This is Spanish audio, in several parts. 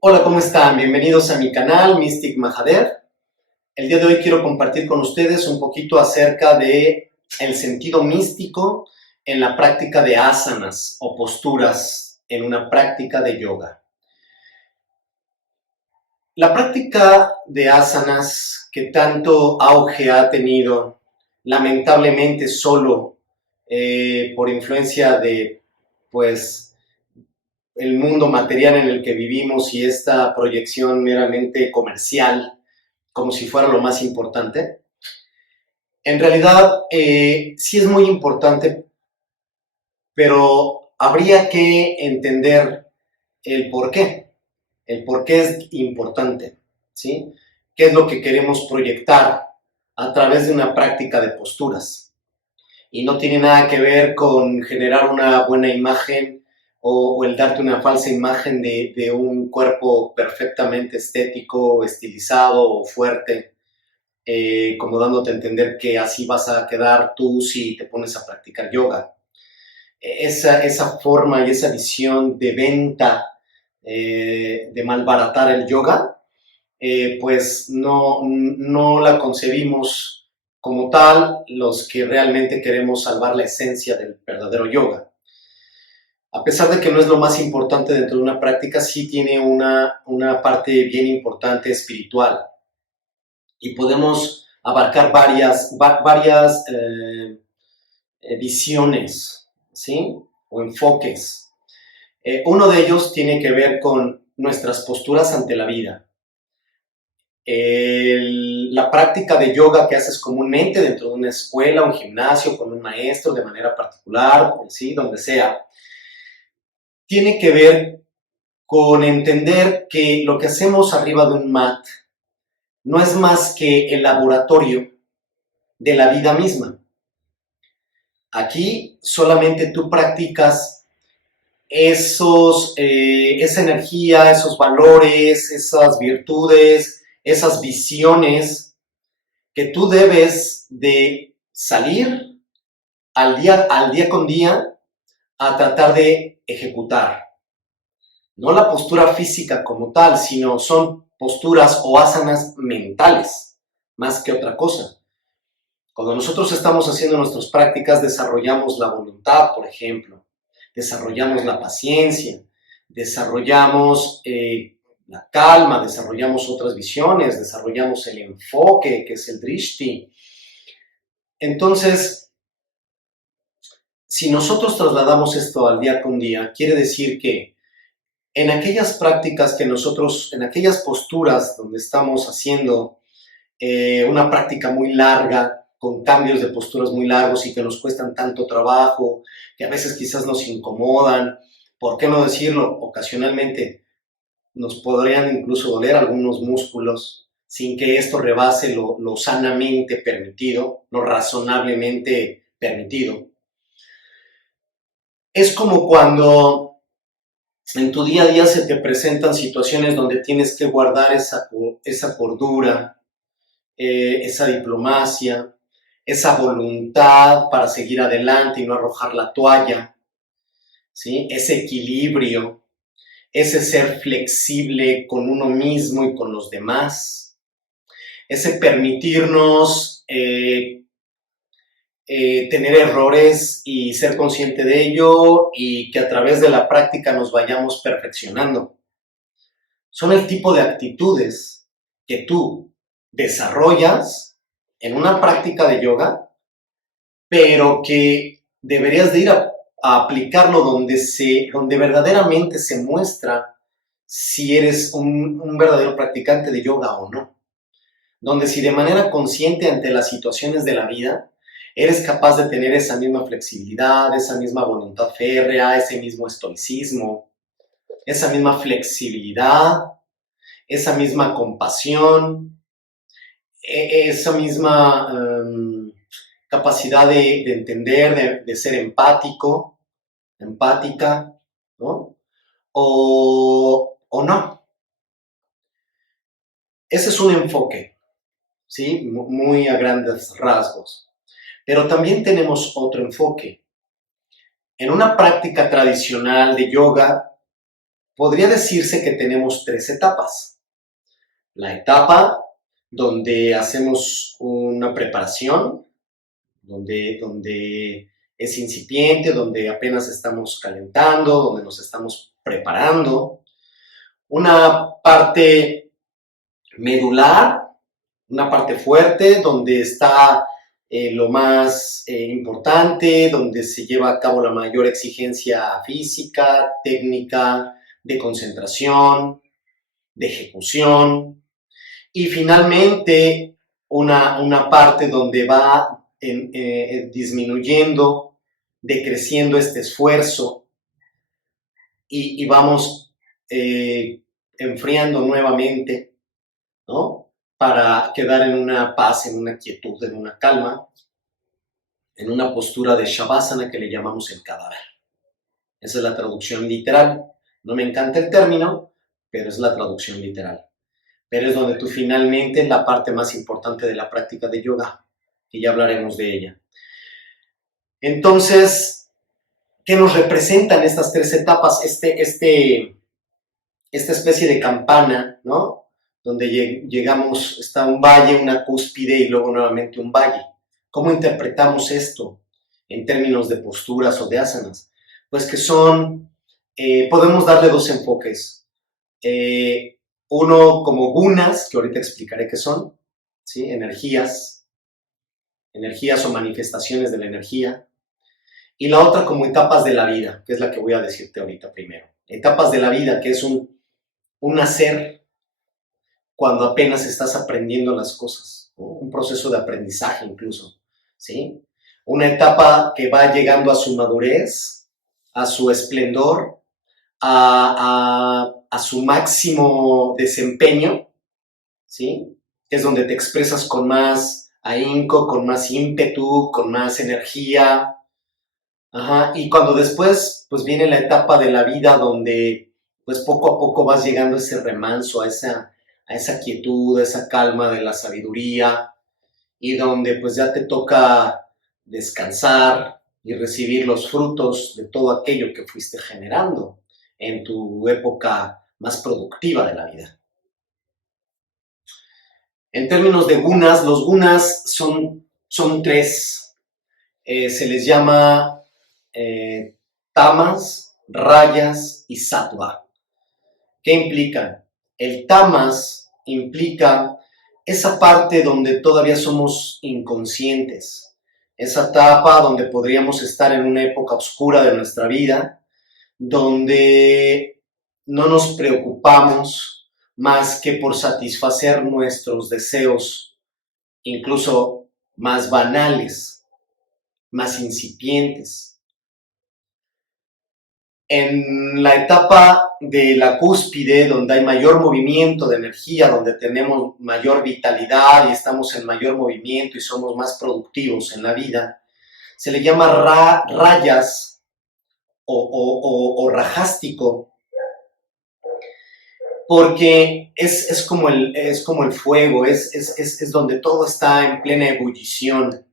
Hola, ¿cómo están? Bienvenidos a mi canal Mystic Mahadev. El día de hoy quiero compartir con ustedes un poquito acerca de el sentido místico en la práctica de asanas o posturas en una práctica de yoga. La práctica de asanas que tanto auge ha tenido, lamentablemente solo por influencia de, pues, el mundo material en el que vivimos y esta proyección meramente comercial, como si fuera lo más importante. En realidad, sí es muy importante, pero habría que entender el por qué. El por qué es importante, ¿sí? ¿Qué es lo que queremos proyectar a través de una práctica de posturas? Y no tiene nada que ver con generar una buena imagen o el darte una falsa imagen de un cuerpo perfectamente estético, estilizado o fuerte, como dándote a entender que así vas a quedar tú si te pones a practicar yoga. Esa forma y esa visión de venta, de malbaratar el yoga, pues no la concebimos como tal los que realmente queremos salvar la esencia del verdadero yoga. A pesar de que no es lo más importante dentro de una práctica, sí tiene una parte bien importante espiritual. Y podemos abarcar varias visiones, ¿sí? O enfoques. Uno de ellos tiene que ver con nuestras posturas ante la vida. La práctica de yoga que haces comúnmente dentro de una escuela, un gimnasio, con un maestro de manera particular, ¿sí? Donde sea, tiene que ver con entender que lo que hacemos arriba de un mat no es más que el laboratorio de la vida misma. Aquí solamente tú practicas esa energía, esos valores, esas virtudes, esas visiones que tú debes de salir al día con día a tratar de ejecutar. No la postura física como tal, sino son posturas o asanas mentales, más que otra cosa. Cuando nosotros estamos haciendo nuestras prácticas, desarrollamos la voluntad, por ejemplo, desarrollamos la paciencia, desarrollamos la calma, desarrollamos otras visiones, desarrollamos el enfoque, que es el drishti. Entonces, si nosotros trasladamos esto al día con día, quiere decir que en aquellas prácticas que nosotros, en aquellas posturas donde estamos haciendo una práctica muy larga, con cambios de posturas muy largos y que nos cuestan tanto trabajo, que a veces quizás nos incomodan, ¿por qué no decirlo? Ocasionalmente nos podrían incluso doler algunos músculos sin que esto rebase lo sanamente permitido, lo razonablemente permitido. Es como cuando en tu día a día se te presentan situaciones donde tienes que guardar esa cordura, esa diplomacia, esa voluntad para seguir adelante y no arrojar la toalla, ¿sí? Ese equilibrio, ese ser flexible con uno mismo y con los demás, ese permitirnos tener errores y ser consciente de ello y que a través de la práctica nos vayamos perfeccionando. Son el tipo de actitudes que tú desarrollas en una práctica de yoga, pero que deberías de ir a aplicarlo donde verdaderamente se muestra si eres un verdadero practicante de yoga o no. Donde si de manera consciente ante las situaciones de la vida, eres capaz de tener esa misma flexibilidad, esa misma voluntad férrea, ese mismo estoicismo, esa misma flexibilidad, esa misma compasión, esa misma capacidad de entender, de ser empático, empática, ¿no? O no. Ese es un enfoque, ¿sí? Muy a grandes rasgos. Pero también tenemos otro enfoque. En una práctica tradicional de yoga, podría decirse que tenemos 3 etapas. La etapa donde hacemos una preparación, donde es incipiente, donde apenas estamos calentando, donde nos estamos preparando. Una parte medular, una parte fuerte, donde está lo más importante, donde se lleva a cabo la mayor exigencia física, técnica, de concentración, de ejecución. Y finalmente, una parte donde va disminuyendo, decreciendo este esfuerzo y vamos enfriando nuevamente, ¿no? Para quedar en una paz, en una quietud, en una calma, en una postura de Shavasana que le llamamos el cadáver. Esa es la traducción literal. No me encanta el término, pero es la traducción literal. Pero es donde tú finalmente, la parte más importante de la práctica de yoga, y ya hablaremos de ella. Entonces, ¿qué nos representan estas 3 etapas? Esta especie de campana, ¿no? Donde llegamos, está un valle, una cúspide y luego nuevamente un valle. ¿Cómo interpretamos esto en términos de posturas o de asanas? Pues que son, podemos darle 2 enfoques. Uno como gunas, que ahorita explicaré qué son, ¿sí? Energías o manifestaciones de la energía. Y la otra como etapas de la vida, que es la que voy a decirte ahorita primero. Etapas de la vida, que es un nacer cuando apenas estás aprendiendo las cosas, ¿no? Un proceso de aprendizaje incluso, ¿sí? Una etapa que va llegando a su madurez, a su esplendor, a su máximo desempeño, ¿sí? Es donde te expresas con más ahínco, con más ímpetu, con más energía. Ajá. Y cuando después pues viene la etapa de la vida donde pues poco a poco vas llegando a ese remanso, a esa quietud, a esa calma de la sabiduría, y donde pues ya te toca descansar y recibir los frutos de todo aquello que fuiste generando en tu época más productiva de la vida. En términos de gunas, los gunas son 3. Se les llama tamas, rayas y sattva. ¿Qué implican? El tamas implica esa parte donde todavía somos inconscientes, esa etapa donde podríamos estar en una época oscura de nuestra vida, donde no nos preocupamos más que por satisfacer nuestros deseos, incluso más banales, más incipientes. En la etapa de la cúspide, donde hay mayor movimiento de energía, donde tenemos mayor vitalidad y estamos en mayor movimiento y somos más productivos en la vida, se le llama rayas o rajástico, porque es como el fuego, es donde todo está en plena ebullición,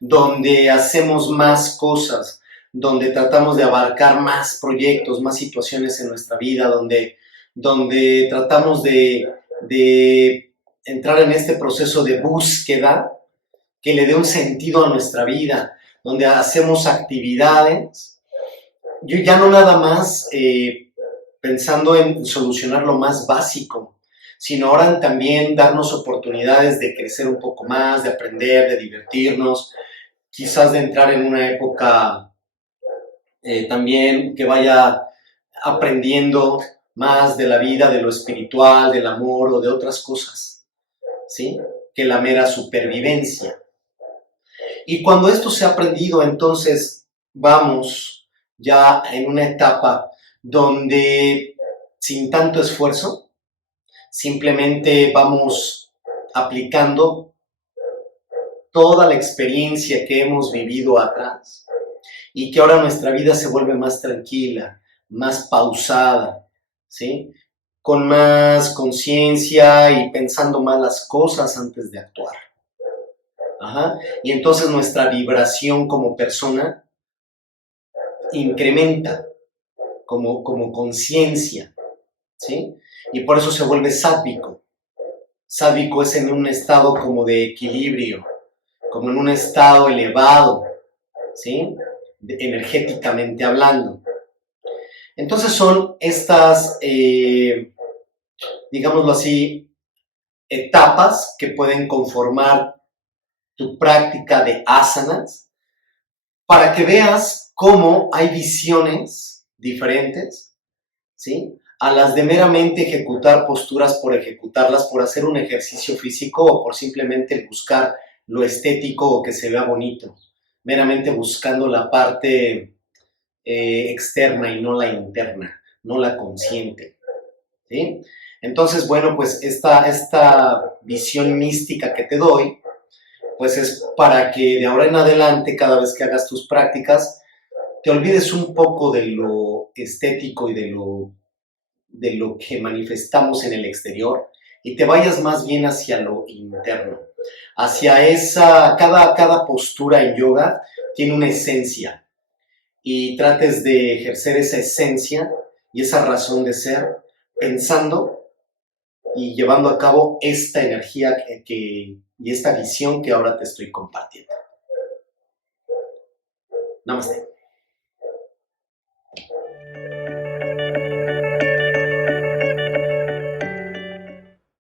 donde hacemos más cosas, donde tratamos de abarcar más proyectos, más situaciones en nuestra vida, donde tratamos de entrar en este proceso de búsqueda que le dé un sentido a nuestra vida, donde hacemos actividades. Yo ya no nada más pensando en solucionar lo más básico, sino ahora también darnos oportunidades de crecer un poco más, de aprender, de divertirnos, quizás de entrar en una época también que vaya aprendiendo más de la vida, de lo espiritual, del amor o de otras cosas, ¿sí? Que la mera supervivencia. Y cuando esto se ha aprendido, entonces vamos ya en una etapa donde sin tanto esfuerzo, simplemente vamos aplicando toda la experiencia que hemos vivido atrás y que ahora nuestra vida se vuelve más tranquila, más pausada, ¿sí? Con más conciencia y pensando más las cosas antes de actuar. Ajá. Y entonces nuestra vibración como persona incrementa como conciencia, ¿sí? Y por eso se vuelve sádvico. Sádvico es en un estado como de equilibrio, como en un estado elevado, ¿sí? Energéticamente hablando. Entonces son estas, digámoslo así, etapas que pueden conformar tu práctica de asanas para que veas cómo hay visiones diferentes, ¿sí? A las de meramente ejecutar posturas por ejecutarlas, por hacer un ejercicio físico o por simplemente buscar lo estético o que se vea bonito, meramente buscando la parte externa y no la interna, no la consciente, ¿sí? Entonces, bueno, pues esta visión mística que te doy, pues es para que de ahora en adelante, cada vez que hagas tus prácticas, te olvides un poco de lo estético y de lo que manifestamos en el exterior y te vayas más bien hacia lo interno, hacia cada postura en yoga tiene una esencia y trates de ejercer esa esencia y esa razón de ser pensando y llevando a cabo esta energía y esta visión que ahora te estoy compartiendo. Namaste.